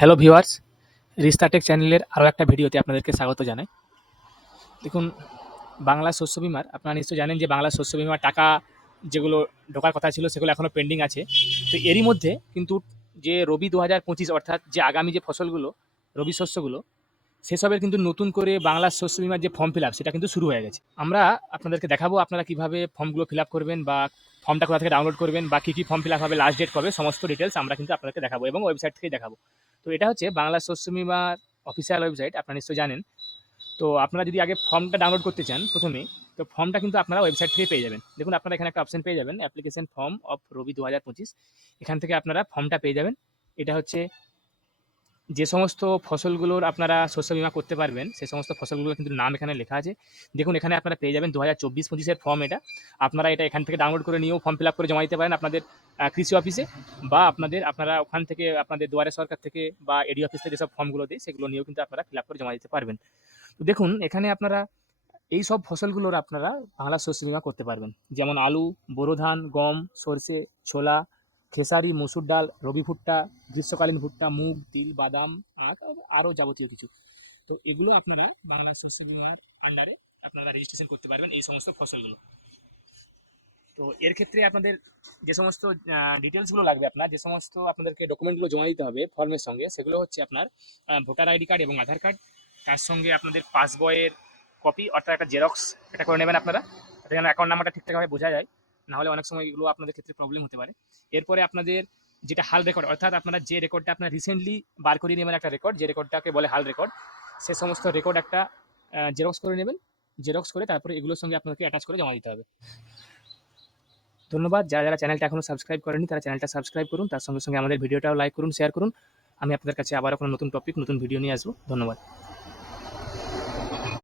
Hello viewers রিস্টাটেক চ্যানেলের আরও একটা ভিডিওতে আপনাদেরকে স্বাগত জানাই। দেখুন, বাংলা শস্য বিমার, আপনারা নিশ্চয়ই জানেন যে বাংলা শস্য বিমার টাকা যেগুলো ঢোকার কথা ছিল, সেগুলো এখনও পেন্ডিং আছে। তো এরই মধ্যে কিন্তু যে রবি দু হাজার পঁচিশ, অর্থাৎ যে আগামী যে ফসলগুলো, রবি শস্যগুলো, সেসবের কিন্তু নতুন করে বাংলা শস্য বিমার যে ফর্ম ফিল সেটা কিন্তু শুরু হয়ে গেছে। আমরা আপনাদেরকে দেখাবো আপনারা কীভাবে ফর্মগুলো ফিল করবেন বা ফর্মটা কোথা থেকে ডাউনলোড করবেন বা কী কী ফর্ম ফিল আপ হবে লাস্ট ডেট কবে, সমস্ত ডিটেলস আমরা কিন্তু আপনাদেরকে দেখাবো এবং ওয়েবসাইট থেকেই দেখাবো। তো এটা হচ্ছে বাংলা শস্য বা অফিসিয়াল ওয়েবসাইট আপনারা নিশ্চয়ই জানেন। তো আপনারা যদি আগে ফর্মটা ডাউনলোড করতে চান প্রথমে, তো ফর্মটা কিন্তু আপনারা ওয়েবসাইট থেকে পেয়ে যাবেন। দেখুন, আপনারা এখানে একটা অপশন পেয়ে যাবেন অ্যাপ্লিকেশন ফর্ম অফ রবি দু হাজার পঁচিশ। এখান থেকে আপনারা ফর্মটা পেয়ে যাবেন। এটা হচ্ছে যে সমস্ত ফসলগুলোর আপনারা শস্য বিমা করতে পারবেন, সে সমস্ত ফসলগুলোর কিন্তু নাম এখানে লেখা আছে। দেখুন, এখানে আপনারা পেয়ে যাবেন দু হাজার চব্বিশ পঁচিশের ফর্ম এটা। আপনারা এটা এখান থেকে ডাউনলোড করে নিয়েও ফর্ম ফিল করে জমা দিতে পারেন আপনাদের কৃষি অফিসে বা আপনাদের, আপনারা ওখান থেকে আপনাদের দুয়ারে সরকার থেকে বা এডি অফিস থেকে যেসব ফর্মগুলো দেয়, সেগুলো নিয়েও কিন্তু আপনারা ফিল আপ করে জমা দিতে পারবেন। তো দেখুন, এখানে আপনারা এই সব ফসলগুলোর আপনারা বাংলা শস্য বিমা করতে পারবেন। যেমন আলু, বোরো ধান, গম, সর্ষে, ছোলা খেসারি, মসুর ডাল, রবি ভুট্টা, গ্রীষ্মকালীন ভুট্টা, মুগ, তিল, বাদাম, আখ, আরও যাবতীয় কিছু। তো এগুলো আপনারা বাংলা শস্য বিমার আন্ডারে আপনারা রেজিস্ট্রেশন করতে পারবেন এই সমস্ত ফসলগুলো। তো এর ক্ষেত্রে আপনাদের যে সমস্ত ডিটেলসগুলো লাগবে আপনার, যে সমস্ত আপনাদেরকে ডকুমেন্টগুলো জমা দিতে হবে ফর্মের সঙ্গে, সেগুলো হচ্ছে আপনার ভোটার আইডি কার্ড এবং আধার কার্ড তার সঙ্গে আপনাদের পাসবইয়ের কপি অর্থাৎ একটা জেরক্স এটা করে নেবেন আপনারা। যেন অ্যাকাউন্ট নাম্বারটা ঠিকঠাকভাবে বোঝা যায়। না হলে অনেক সময় এগুলো আপনাদের ক্ষেত্রে প্রবলেম হতে পারে। এরপরে আপনাদের যেটা হাল রেকর্ড অর্থাৎ আপনারা যে রেকর্ডটা আপনার রিসেন্টলি বার করিয়ে নেবেন একটা রেকর্ড যে রেকর্ডটাকে বলে হাল রেকর্ড সে সমস্ত রেকর্ড একটা জেরক্স করে নেবেন। জেরক্স করে তারপরে এগুলোর সঙ্গে আপনাকে অ্যাটাচ করে জমা দিতে হবে। ধন্যবাদ। যারা যারা চ্যানেলটা এখনও সাবস্ক্রাইব করেনি তারা চ্যানেলটা সাবস্ক্রাইব করুন। তার সঙ্গে সঙ্গে আমাদের ভিডিওটাও লাইক করুন শেয়ার করুন। আমি আপনাদের কাছে আবারও কোনো নতুন টপিক নতুন ভিডিও নিয়ে আসব। ধন্যবাদ।